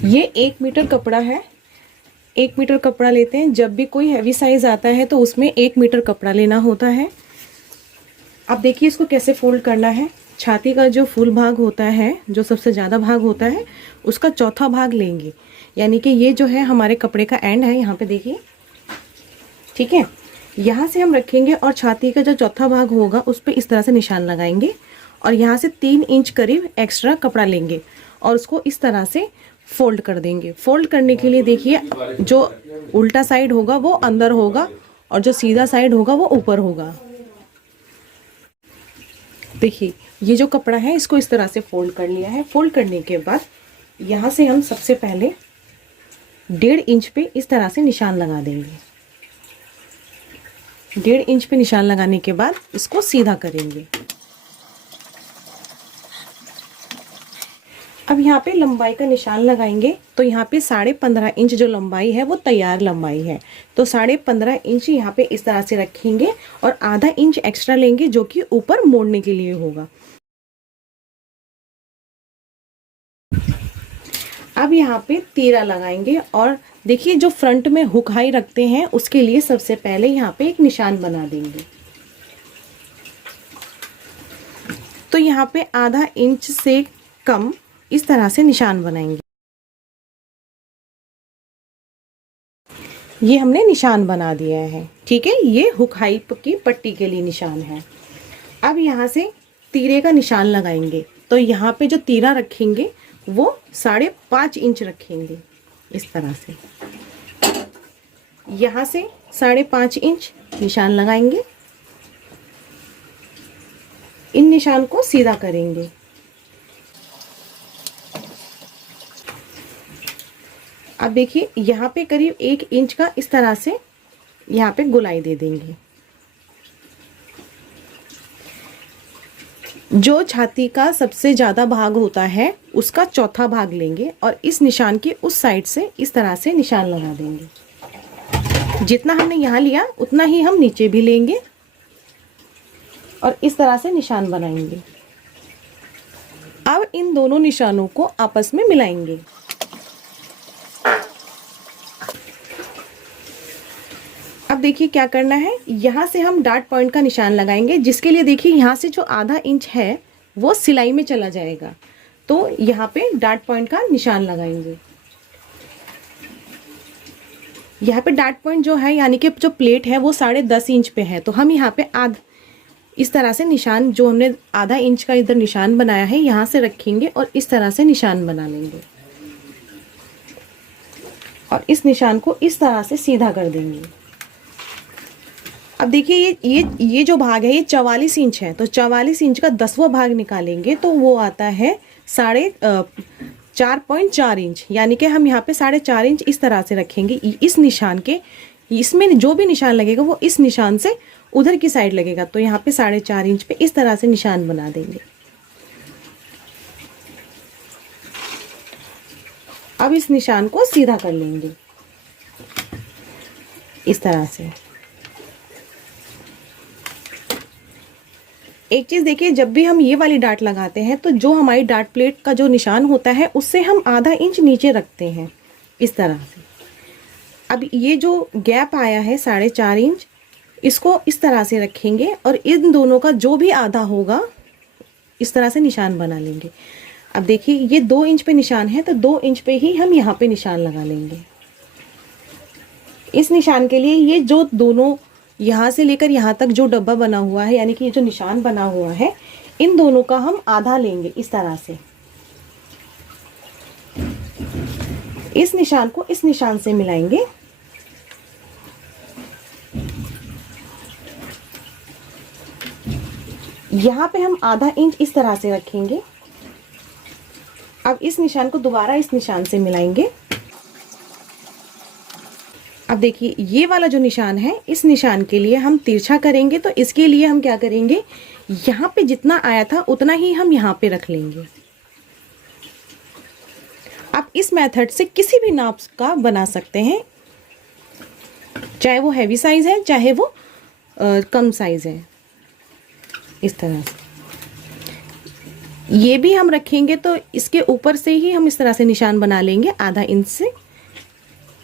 ये 1 मीटर कपड़ा है। 1 मीटर कपड़ा लेते हैं। जब भी कोई हैवी साइज आता है तो उसमें 1 मीटर कपड़ा लेना होता है। अब देखिए इसको कैसे फोल्ड करना है। छाती का जो फुल भाग होता है, जो सबसे ज़्यादा भाग होता है, उसका चौथा भाग लेंगे। यानी कि ये जो है हमारे कपड़े का एंड है, यहाँ पे देखिए, ठीक है। यहाँ से हम रखेंगे और छाती का जो चौथा भाग होगा उस पर इस तरह से निशान लगाएंगे और यहाँ से 3 इंच करीब एक्स्ट्रा कपड़ा लेंगे और उसको इस तरह से फोल्ड कर देंगे। फोल्ड करने के लिए देखिए, जो उल्टा साइड होगा वो अंदर होगा और जो सीधा साइड होगा वो ऊपर होगा। देखिए ये जो कपड़ा है इसको इस तरह से फोल्ड कर लिया है। फोल्ड करने के बाद यहाँ से हम सबसे पहले 1.5 इंच पे इस तरह से निशान लगा देंगे। 1.5 इंच पे निशान लगाने के बाद इसको सीधा करेंगे। अब यहाँ पे लंबाई का निशान लगाएंगे तो यहाँ पे 15.5 इंच जो लंबाई है वो तैयार लंबाई है, तो 15.5 इंच यहाँ पे इस तरह से रखेंगे और आधा इंच एक्स्ट्रा लेंगे जो कि ऊपर मोड़ने के लिए होगा। अब यहाँ पे तीरा लगाएंगे और देखिए जो फ्रंट में हुक हाई रखते हैं उसके लिए सबसे पहले यहाँ पे एक निशान बना देंगे। तो यहाँ पे आधा इंच से कम इस तरह से निशान बनाएंगे। ये हमने निशान बना दिया है, ठीक है। ये हुक हाई की पट्टी के लिए निशान है। अब यहाँ से तीरे का निशान लगाएंगे तो यहाँ पे जो तीरा रखेंगे वो 5.5 इंच रखेंगे इस तरह से। यहाँ से 5.5 इंच निशान लगाएंगे। इन निशान को सीधा करेंगे। अब देखिए यहाँ पे करीब 1 इंच का इस तरह से यहाँ पे गोलाई दे देंगे। जो छाती का सबसे ज़्यादा भाग होता है उसका चौथा भाग लेंगे और इस निशान के उस साइड से इस तरह से निशान लगा देंगे। जितना हमने यहाँ लिया उतना ही हम नीचे भी लेंगे और इस तरह से निशान बनाएंगे। अब इन दोनों निशानों को आपस में मिलाएंगे। अब देखिए क्या करना है, यहाँ से हम डॉट पॉइंट का निशान लगाएंगे, जिसके लिए देखिए यहाँ से जो आधा इंच है वो सिलाई में चला जाएगा, तो यहाँ पे डॉट पॉइंट का निशान लगाएंगे। यहाँ पे डॉट पॉइंट जो है यानी कि जो प्लेट है वो 10.5 इंच पे है, तो हम यहाँ पे इस तरह से निशान, जो हमने आधा इंच का इधर निशान बनाया है, यहाँ से रखेंगे और इस तरह से निशान बना लेंगे और इस निशान को इस तरह से सीधा कर देंगे। अब देखिए ये जो भाग है ये 44 इंच है, तो 44 इंच का 10वां भाग निकालेंगे तो वो आता है 4.4 इंच, यानी कि हम यहाँ पे 4.5 इंच इस तरह से रखेंगे। इस निशान के, इसमें जो भी निशान लगेगा वो इस निशान से उधर की साइड लगेगा, तो यहाँ पे 4.5 इंच पे इस तरह से निशान बना देंगे। अब इस निशान को सीधा कर लेंगे इस तरह से। एक चीज़ देखिए, जब भी हम ये वाली डाट लगाते हैं तो जो हमारी डाट प्लेट का जो निशान होता है उससे हम आधा इंच नीचे रखते हैं इस तरह से। अब ये जो गैप आया है 4.5 इंच, इसको इस तरह से रखेंगे और इन दोनों का जो भी आधा होगा इस तरह से निशान बना लेंगे। अब देखिए ये 2 इंच पे निशान है, तो 2 इंच पे ही हम यहाँ पे निशान लगा लेंगे। इस निशान के लिए ये जो दोनों यहाँ से लेकर यहाँ तक जो डब्बा बना हुआ है, यानी कि ये जो निशान बना हुआ है, इन दोनों का हम आधा लेंगे इस तरह से। इस निशान को इस निशान से मिलाएंगे। यहाँ पे हम आधा इंच इस तरह से रखेंगे। अब इस निशान को दोबारा इस निशान से मिलाएंगे। अब देखिए ये वाला जो निशान है, इस निशान के लिए हम तिरछा करेंगे, तो इसके लिए हम क्या करेंगे, यहाँ पे जितना आया था उतना ही हम यहाँ पे रख लेंगे। आप इस मेथड से किसी भी नाप का बना सकते हैं, चाहे वो हैवी साइज है चाहे वो कम साइज है, इस तरह से। ये भी हम रखेंगे तो इसके ऊपर से ही हम इस तरह से निशान बना लेंगे आधा इंच से,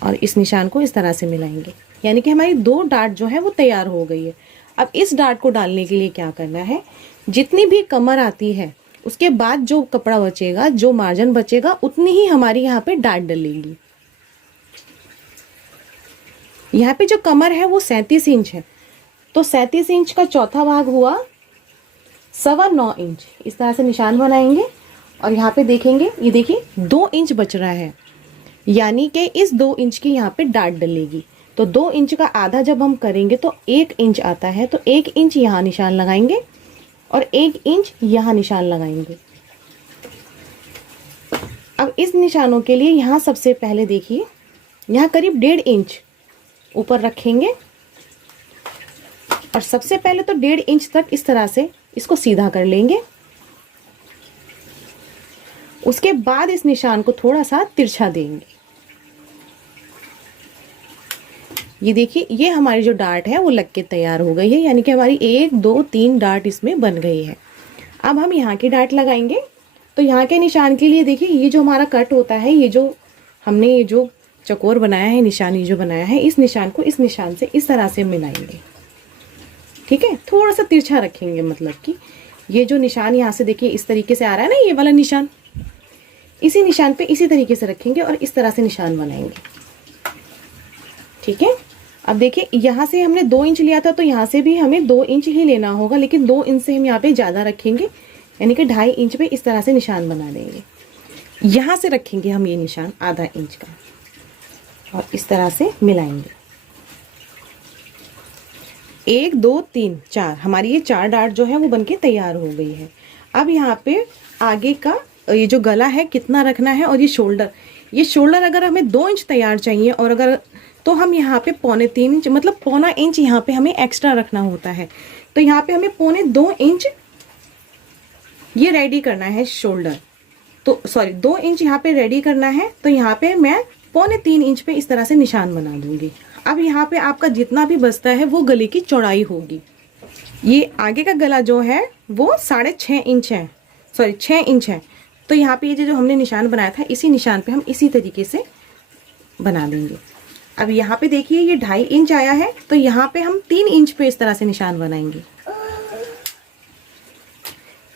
और इस निशान को इस तरह से मिलाएंगे, यानी कि हमारी 2 डार्ट जो है वो तैयार हो गई है। अब इस डार्ट को डालने के लिए क्या करना है, जितनी भी कमर आती है उसके बाद जो कपड़ा बचेगा, जो मार्जिन बचेगा, उतनी ही हमारी यहाँ पे डार्ट डलेगी। यहाँ पे जो कमर है वो 37 इंच है, तो 37 इंच का चौथा भाग हुआ 9.25 इंच। इस तरह से निशान बनाएंगे और यहाँ पे देखेंगे, ये देखिए 2 इंच बच रहा है, यानी कि इस 2 इंच की यहाँ पे डार्ट डलेगी। तो 2 इंच का आधा जब हम करेंगे तो 1 इंच आता है, तो 1 इंच यहाँ निशान लगाएंगे और 1 इंच यहाँ निशान लगाएंगे। अब इस निशानों के लिए यहाँ सबसे पहले देखिए, यहाँ करीब 1.5 इंच ऊपर रखेंगे और सबसे पहले तो 1.5 इंच तक इस तरह से इसको सीधा कर लेंगे। उसके बाद इस निशान को थोड़ा सा तिरछा देंगे। ये देखिए, ये हमारी जो डार्ट है वो लग के तैयार हो गई है, यानी कि हमारी 1 2 3 डार्ट इसमें बन गई है। अब हम यहाँ की डार्ट लगाएंगे। तो यहाँ के निशान के लिए देखिए, ये जो हमारा कट होता है, ये जो हमने ये जो चकोर बनाया है, निशान ये जो बनाया है, इस निशान को इस निशान से इस तरह से मिलाएंगे। ठीक है, थोड़ा सा तिरछा रखेंगे, मतलब कि ये जो निशान यहाँ से देखिए इस तरीके से आ रहा है ना, ये वाला निशान, इसी निशान पे इसी तरीके से रखेंगे और इस तरह से निशान बनाएंगे। ठीक है, अब देखिए यहाँ से हमने 2 इंच लिया था, तो यहाँ से भी हमें 2 इंच ही लेना होगा, लेकिन 2 इंच से हम यहाँ पे ज़्यादा रखेंगे, यानी कि 2.5 इंच पे इस तरह से निशान बना देंगे। यहाँ से रखेंगे हम ये निशान आधा इंच का और इस तरह से मिलाएंगे। 1 2 3 4, हमारी ये 4 डार्ट जो है वो बनके तैयार हो गई है। अब यहाँ पे आगे का ये जो गला है कितना रखना है, और ये शोल्डर अगर हमें 2 इंच तैयार चाहिए, और अगर तो हम यहाँ पे 3.25 इंच, मतलब 1.25 इंच यहाँ पे हमें एक्स्ट्रा रखना होता है। तो यहाँ पे हमें 2.25 इंच ये रेडी करना है शोल्डर, तो सॉरी 2 इंच यहाँ पे रेडी करना है। तो यहाँ पे मैं 3.25 इंच पे इस तरह से निशान बना दूंगी। अब यहाँ पे आपका जितना भी बचता है वो गले की चौड़ाई होगी। ये आगे का गला जो है वो 6.5 इंच है, सॉरी 6 इंच है। तो यहाँ पे ये जो हमने निशान बनाया था, इसी निशान पे हम इसी तरीके से बना देंगे। अब यहाँ पे देखिए ये 2.5 इंच आया है, तो यहाँ पे हम 3 इंच पे इस तरह से निशान बनाएंगे।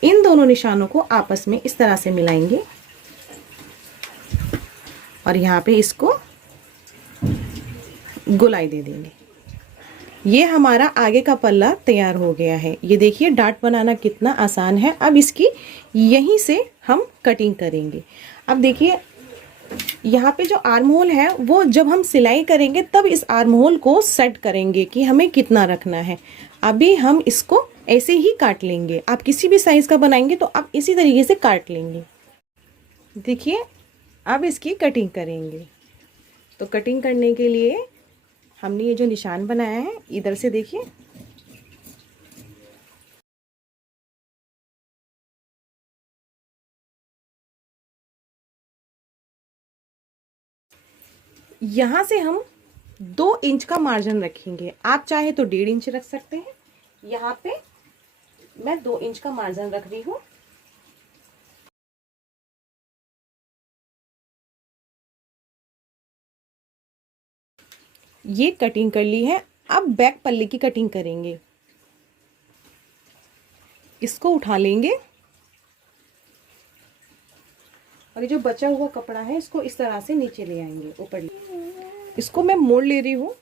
इन दोनों निशानों को आपस में इस तरह से मिलाएंगे और यहाँ पे इसको गोलाई दे देंगे। ये हमारा आगे का पल्ला तैयार हो गया है। ये देखिए डार्ट बनाना कितना आसान है। अब इसकी यहीं से हम कटिंग करेंगे। अब देखिए यहाँ पे जो आर्म होल है वो जब हम सिलाई करेंगे तब इस आर्म होल को सेट करेंगे कि हमें कितना रखना है। अभी हम इसको ऐसे ही काट लेंगे। आप किसी भी साइज़ का बनाएंगे तो आप इसी तरीके से काट लेंगे। देखिए अब इसकी कटिंग करेंगे। तो कटिंग करने के लिए हमने ये जो निशान बनाया है इधर से देखिए यहाँ से हम 2 इंच का मार्जिन रखेंगे। आप चाहे तो 1.5 इंच रख सकते हैं। यहाँ पे मैं 2 इंच का मार्जिन रख रही हूँ। ये कटिंग कर ली है। अब बैक पल्ले की कटिंग करेंगे। इसको उठा लेंगे और ये जो बचा हुआ कपड़ा है इसको इस तरह से नीचे ले आएंगे, ऊपर। इसको मैं मोड़ ले रही हूँ।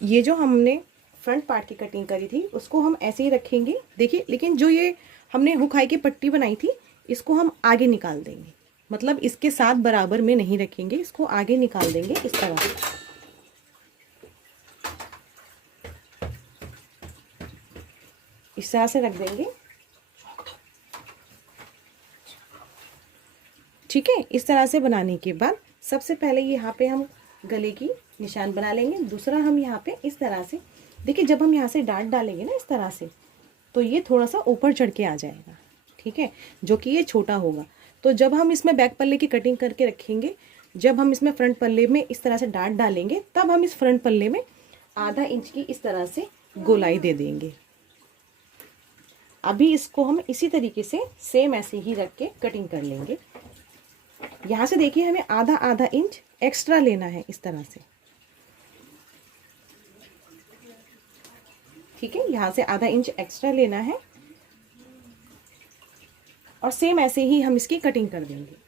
ये जो हमने फ्रंट पार्ट की कटिंग करी थी उसको हम ऐसे ही रखेंगे। देखिए, लेकिन जो ये हमने हुकाई की पट्टी बनाई थी इसको हम आगे निकाल देंगे, मतलब इसके साथ बराबर में नहीं रखेंगे, इसको आगे निकाल देंगे इस तरह से। इस तरह से रख देंगे। ठीक है, इस तरह से बनाने के बाद सबसे पहले यहाँ पे हम गले की निशान बना लेंगे। दूसरा हम यहाँ पे इस तरह से, देखिए जब हम यहाँ से डार्ट डालेंगे ना इस तरह से, तो ये थोड़ा सा ऊपर चढ़ के आ जाएगा। ठीक है, जो कि ये छोटा होगा। तो जब हम इसमें बैक पल्ले की कटिंग करके रखेंगे जब हम इसमें फ्रंट पल्ले में इस तरह से डाट डालेंगे तब हम इस फ्रंट पल्ले में आधा इंच की इस तरह से गोलाई दे देंगे। अभी इसको हम इसी तरीके से सेम ऐसे ही रख के कटिंग कर लेंगे। यहाँ से देखिए हमें आधा आधा इंच एक्स्ट्रा लेना है इस तरह से, ठीक है। यहाँ से आधा इंच एक्स्ट्रा लेना है और सेम ऐसे ही हम इसकी कटिंग कर देंगे।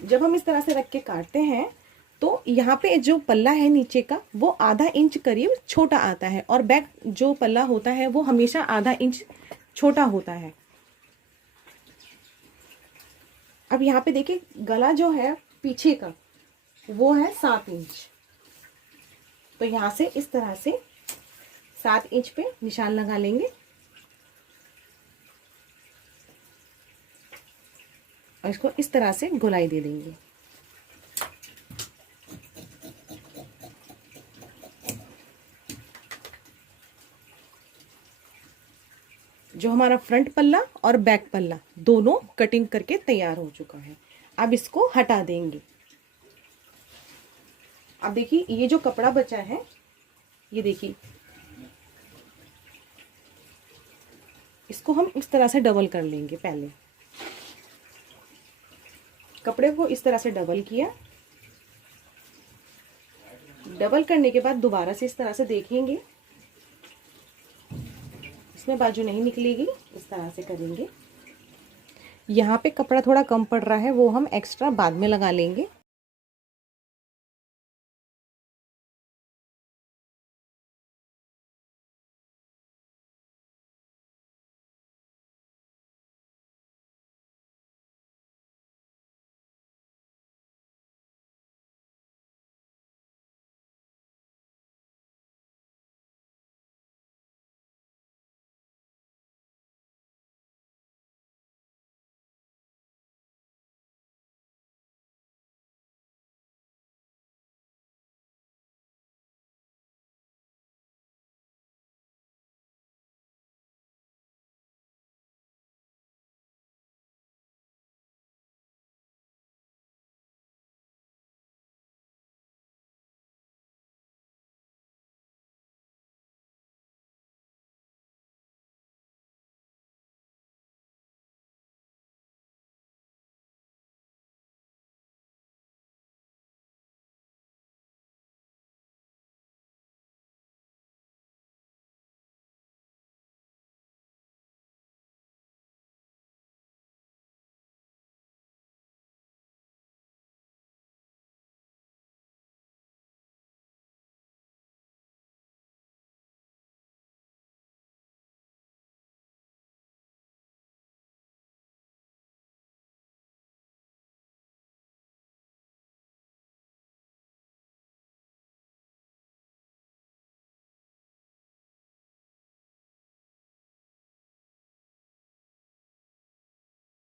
जब हम इस तरह से रख के काटते हैं तो यहाँ पे जो पल्ला है नीचे का वो आधा इंच करीब छोटा आता है और बैक जो पल्ला होता है वो हमेशा आधा इंच छोटा होता है। अब यहाँ पे देखिए गला जो है पीछे का वो है 7 इंच, तो यहाँ से इस तरह से 7 इंच पे निशान लगा लेंगे और इसको इस तरह से गोलाई दे देंगे। जो हमारा फ्रंट पल्ला और बैक पल्ला दोनों कटिंग करके तैयार हो चुका है। अब इसको हटा देंगे। अब देखिए ये जो कपड़ा बचा है, ये देखिए इसको हम इस तरह से डबल कर लेंगे। पहले कपड़े को इस तरह से डबल किया, डबल करने के बाद दोबारा से इस तरह से देखेंगे, इसमें बाजू नहीं निकलेगी, इस तरह से करेंगे। यहाँ पे कपड़ा थोड़ा कम पड़ रहा है वो हम एक्स्ट्रा बाद में लगा लेंगे।